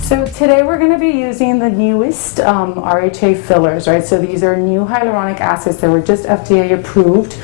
So today we're going to be using the newest RHA fillers, right? So these are new hyaluronic acids that were just FDA approved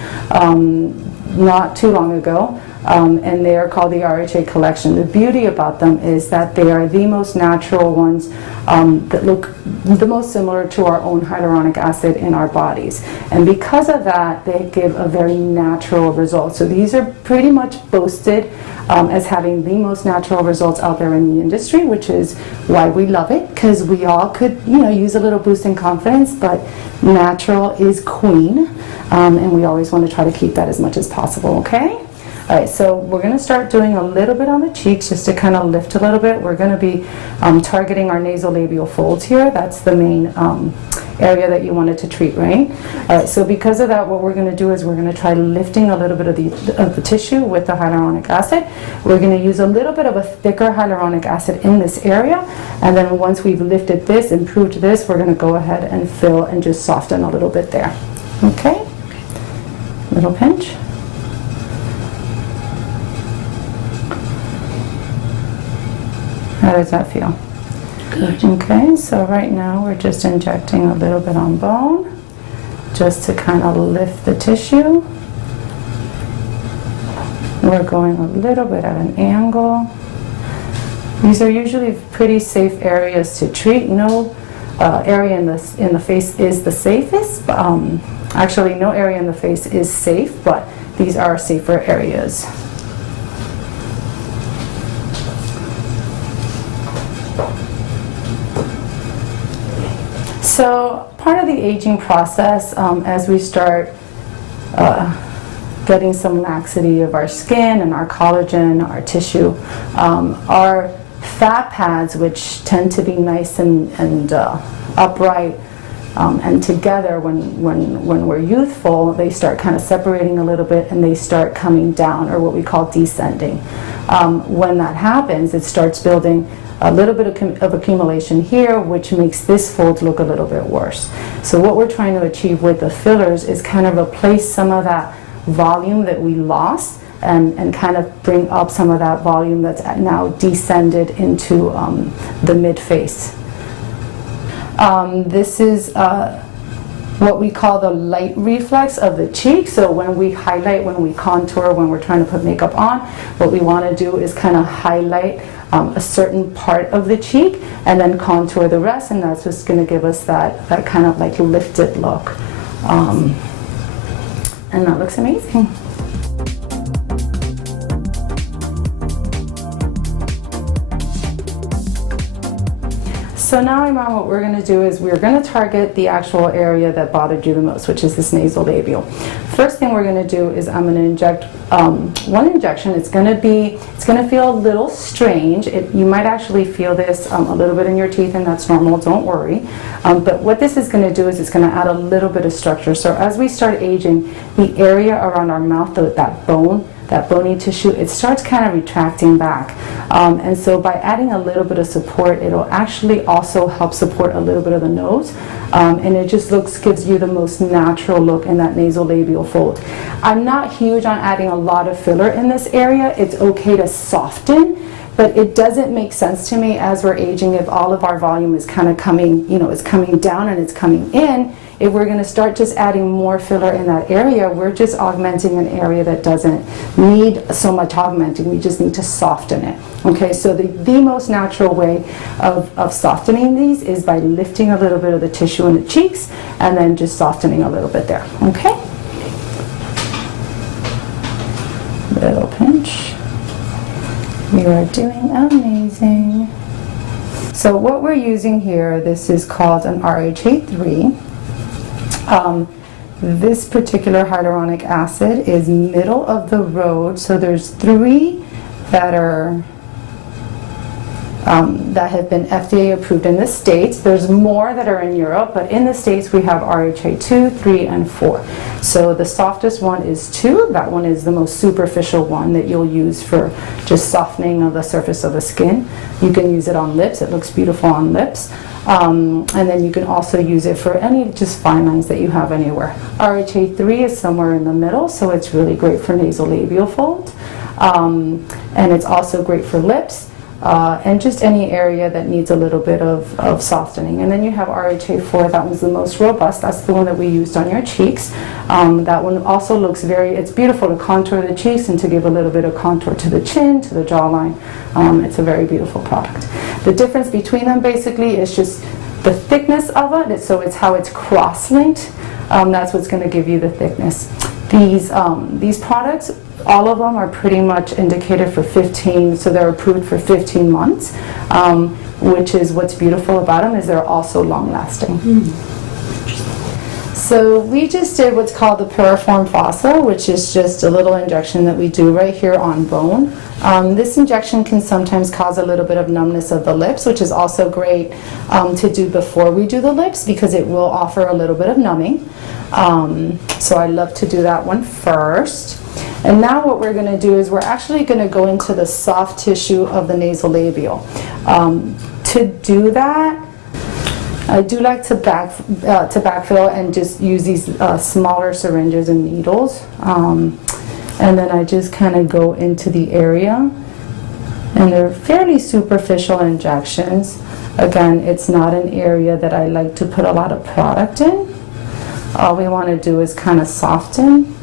not too long ago, and they are called the RHA collection. The beauty about them is that they are the most natural ones that look the most similar to our own hyaluronic acid in our bodies. And because of that, they give a very natural result. So these are pretty much boasted as having the most natural results out there in the industry, which is why we love it, because we all could, use a little boost in confidence, but natural is queen, and we always want to try to keep that as much as possible, okay? All right, so we're going to start doing a little bit on the cheeks just to kind of lift a little bit. We're going to be targeting our nasolabial folds here. That's the main area that you wanted to treat, right? All right, so because of that, what we're going to do is we're going to try lifting a little bit of the tissue with the hyaluronic acid. We're going to use a little bit of a thicker hyaluronic acid in this area, and then once we've lifted this, improved this, we're going to go ahead and fill and just soften a little bit there. Okay? Little pinch. How does that feel? Good. Okay, so right now we're just injecting a little bit on bone just to kind of lift the tissue. We're going a little bit at an angle. These are usually pretty safe areas to treat. No area in the face is the safest. Actually, no area in the face is safe, but these are safer areas. So part of the aging process, as we start getting some laxity of our skin and our collagen, our tissue, our fat pads, which tend to be nice and upright and together when we're youthful, they start kind of separating a little bit and they start coming down, or what we call descending. When that happens, it starts building a little bit of accumulation here, which makes this fold look a little bit worse. So what we're trying to achieve with the fillers is kind of replace some of that volume that we lost and kind of bring up some of that volume that's now descended into the mid-face. This is what we call the light reflex of the cheek. So when we highlight, when we contour, when we're trying to put makeup on, what we want to do is kind of highlight a certain part of the cheek and then contour the rest, and that's just going to give us that kind of like lifted look. And that looks amazing. So now, Iman, what we're going to do is we're going to target the actual area that bothered you the most, which is this nasolabial. First thing we're going to do is I'm going to inject one injection. It's going to feel a little strange. You might actually feel this a little bit in your teeth, and that's normal. Don't worry. But what this is going to do is it's going to add a little bit of structure. So as we start aging, the area around our mouth, that bony tissue, it starts kind of retracting back. And so by adding a little bit of support, it'll actually also help support a little bit of the nose. And it just gives you the most natural look in that nasolabial fold. I'm not huge on adding a lot of filler in this area. It's okay to soften, but it doesn't make sense to me as we're aging if all of our volume is kind of coming, it's coming down and it's coming in. If we're going to start just adding more filler in that area, we're just augmenting an area that doesn't need so much augmenting. We just need to soften it. Okay, so the most natural way of softening these is by lifting a little bit of the tissue in the cheeks and then just softening a little bit there. Okay? Little pinch. You are doing amazing. So what we're using here, this is called an RHA 3. This particular hyaluronic acid is middle of the road, so there's 3 that are that have been FDA approved in the States. There's more that are in Europe, but in the States we have RHA 2, 3, and 4. So the softest one is 2. That one is the most superficial one that you'll use for just softening of the surface of the skin. You can use it on lips. It looks beautiful on lips. And then you can also use it for any just fine lines that you have anywhere. RHA 3 is somewhere in the middle, so it's really great for nasolabial fold. And it's also great for lips. and just any area that needs a little bit of softening. And then you have RHA 4, that one's the most robust. That's the one that we used on your cheeks. That one also looks it's beautiful to contour the cheeks and to give a little bit of contour to the chin, to the jawline. It's a very beautiful product. The difference between them basically is just the thickness of it, so it's how it's cross-linked. That's what's going to give you the thickness. These products, all of them are pretty much indicated for 15, so they're approved for 15 months, which is what's beautiful about them, is they're also long-lasting. So we just did what's called the piriform fossa, which is just a little injection that we do right here on bone. This injection can sometimes cause a little bit of numbness of the lips, which is also great to do before we do the lips, because it will offer a little bit of numbing. So I love to do that one first. And now what we're going to do is we're actually going to go into the soft tissue of the nasolabial. To do that, I do like to backfill and just use these smaller syringes and needles. And then I just kind of go into the area. And they're fairly superficial injections. Again, it's not an area that I like to put a lot of product in. All we want to do is kind of soften.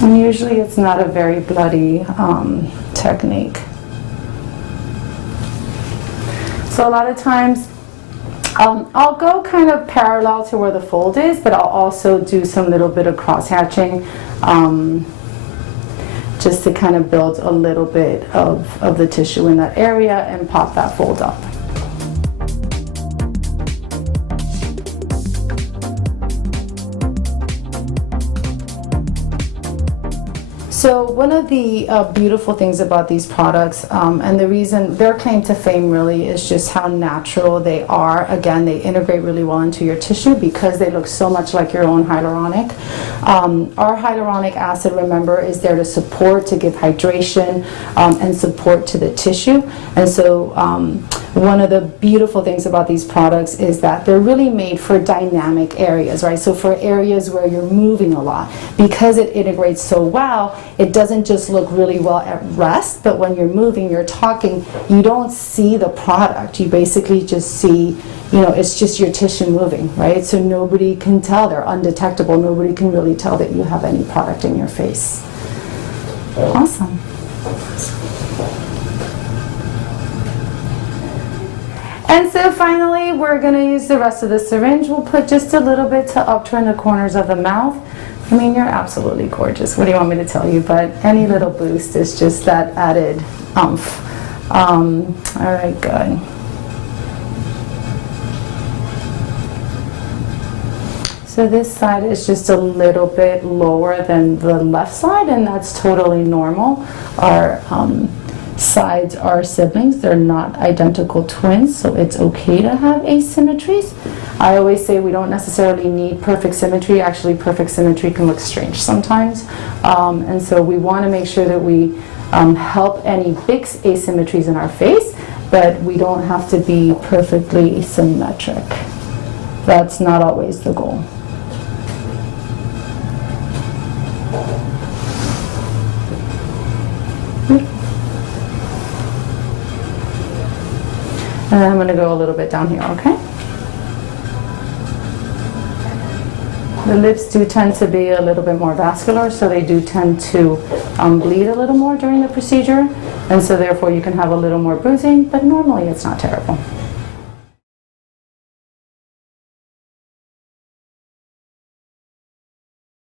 And usually it's not a very bloody technique. So a lot of times I'll go kind of parallel to where the fold is, but I'll also do some little bit of cross-hatching just to kind of build a little bit of the tissue in that area and pop that fold up. So one of the beautiful things about these products, and the reason their claim to fame really is just how natural they are. Again, they integrate really well into your tissue because they look so much like your own hyaluronic. Our hyaluronic acid, remember, is there to support, to give hydration and support to the tissue. And so one of the beautiful things about these products is that they're really made for dynamic areas, right? So for areas where you're moving a lot, because it integrates so well, it doesn't just look really well at rest, but when you're moving, you're talking, you don't see the product. You basically just see, it's just your tissue moving, right? So nobody can tell. They're undetectable. Nobody can really tell that you have any product in your face. Awesome. And so finally, we're going to use the rest of the syringe. We'll put just a little bit to upturn the corners of the mouth. I mean, you're absolutely gorgeous. What do you want me to tell you? But any little boost is just that added oomph. All right, good. So this side is just a little bit lower than the left side, and that's totally normal. Our sides are siblings. They're not identical twins, so it's okay to have asymmetries. I always say we don't necessarily need perfect symmetry. Actually, perfect symmetry can look strange sometimes. And so we want to make sure that we help any big asymmetries in our face, but we don't have to be perfectly symmetric. That's not always the goal. And I'm going to go a little bit down here, okay? The lips do tend to be a little bit more vascular, so they do tend to bleed a little more during the procedure, and so therefore you can have a little more bruising, but normally it's not terrible.